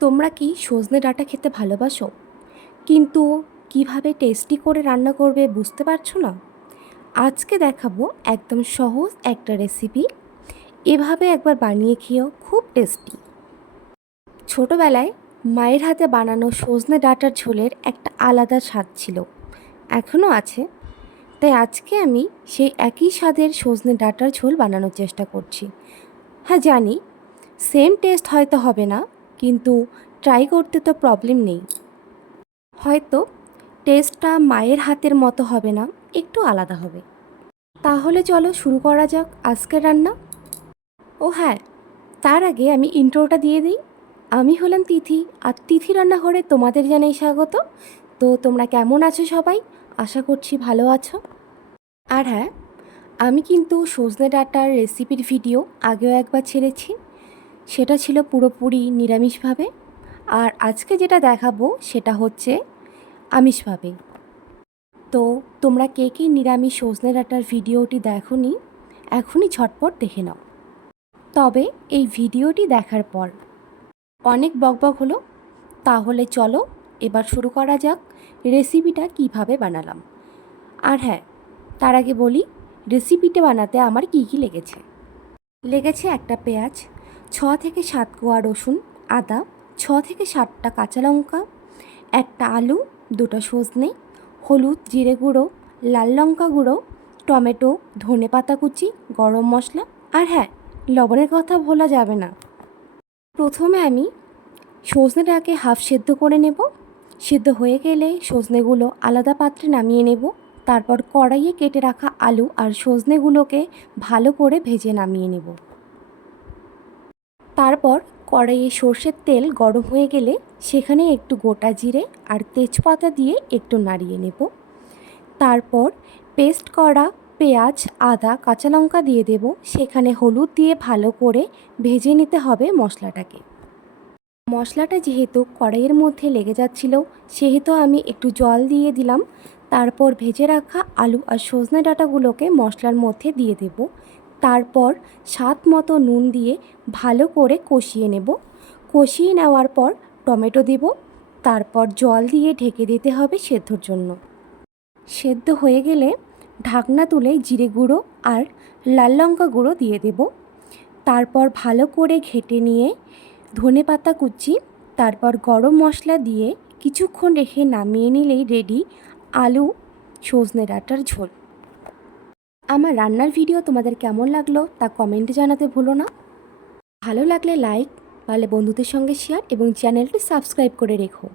তোমরা কি সজনে ডাঁটা খেতে ভালোবাসো, কিন্তু কিভাবে টেস্টি করে রান্না করবে বুঝতে পারছো না? আজকে দেখাবো একদম সহজ একটা রেসিপি। এভাবে একবার বানিয়ে খেয়েও, খুব টেস্টি। ছোটোবেলায় মায়ের হাতে বানানো সজনে ডাঁটার ঝোলের একটা আলাদা স্বাদ ছিল, এখনও আছে। তাই আজকে আমি সেই একই স্বাদের সজনে ডাঁটার ঝোল বানানোর চেষ্টা করছি। হ্যাঁ জানি, সেম টেস্ট হয়তো হবে না, কিন্তু ট্রাই করতে তো প্রবলেম নেই। হয়তো টেস্টটা মায়ের হাতের মতো হবে না, একটু আলাদা হবে। তাহলে চলো শুরু করা যাক আজকের রান্না। ও হ্যাঁ, তার আগে আমি ইন্ট্রোটা দিয়ে দিই। আমি হলাম তিথি, আর তিথি রান্নাঘরে তোমাদের জানাই স্বাগত। তো তোমরা কেমন আছো সবাই? আশা করছি ভালো আছো। আর হ্যাঁ, আমি কিন্তু সজনে ডাঁটার রেসিপির ভিডিও আগেও একবার ছেড়েছি, সেটা ছিল পুরোপুরি নিরামিষভাবে। আর আজকে যেটা দেখাবো সেটা হচ্ছে আমিষভাবে। তো তোমরা কে কে নিরামিষ সজনে ডাঁটার ভিডিওটি দেখোনি, এখনই ঝটপট দেখে নাও। তবে এই ভিডিওটি দেখার পর অনেক বকবক হলো, তাহলে চলো এবার শুরু করা যাক রেসিপিটা কিভাবে বানালাম। আর হ্যাঁ, তার আগে বলি রেসিপিটা বানাতে আমার কী কী লেগেছে। লেগেছে একটা পেঁয়াজ, 6 থেকে 7 কোয়া রসুন, আদা, 6 থেকে 7টা কাঁচা লঙ্কা, একটা আলু, 2টা সজনে, হলুদ, জিরে গুঁড়ো, লাল লঙ্কা গুঁড়ো, টমেটো, ধনেপাতা কুচি, গরম মশলা, আর হ্যাঁ, লবণের কথা ভোলা যাবে না। প্রথমে আমি সজনেটাকে হাফ সেদ্ধ করে নেব। সেদ্ধ হয়ে গেলে সজনেগুলো আলাদা পাত্রে নামিয়ে নেব। তারপর কড়াইয়ে কেটে রাখা আলু আর সজনেগুলোকে ভালো করে ভেজে নামিয়ে নেব। তারপর কড়াইয়ে সর্ষের তেল গরম হয়ে গেলে সেখানে একটু গোটা জিরে আর তেজপাতা দিয়ে একটু নাড়িয়ে নেব। তারপর পেস্ট করা পেঁয়াজ, আদা, কাঁচা লঙ্কা দিয়ে দেব। সেখানে হলুদ দিয়ে ভালো করে ভেজে নিতে হবে মশলাটাকে। মশলাটা যেহেতু কড়াইয়ের মধ্যে লেগে যাচ্ছিল, সেহেতু আমি একটু জল দিয়ে দিলাম। তারপর ভেজে রাখা আলু আর সজনে ডাঁটাগুলোকে মশলার মধ্যে দিয়ে দেব। তারপর স্বাদ মতো নুন দিয়ে ভালো করে কষিয়ে নেব। কষিয়ে নেওয়ার পর টমেটো দেব। তারপর জল দিয়ে ঢেকে দিতে হবে সেদ্ধর জন্য। সেদ্ধ হয়ে গেলে ঢাকনা তুলে জিরে গুঁড়ো আর লাল লঙ্কা গুঁড়ো দিয়ে দেব। তারপর ভালো করে ঘেঁটে নিয়ে ধনেপাতা কুচি, তারপর গরম মশলা দিয়ে কিছুক্ষণ রেখে নামিয়ে নিলেই রেডি আলু সজনে ডাঁটার ঝোল। আমার রান্নার ভিডিও তোমাদের কেমন লাগলো তা কমেন্টে জানাতে ভুলো না। ভালো লাগলে লাইক, পারলে বন্ধুদের সঙ্গে শেয়ার এবং চ্যানেলটি সাবস্ক্রাইব করে রেখো।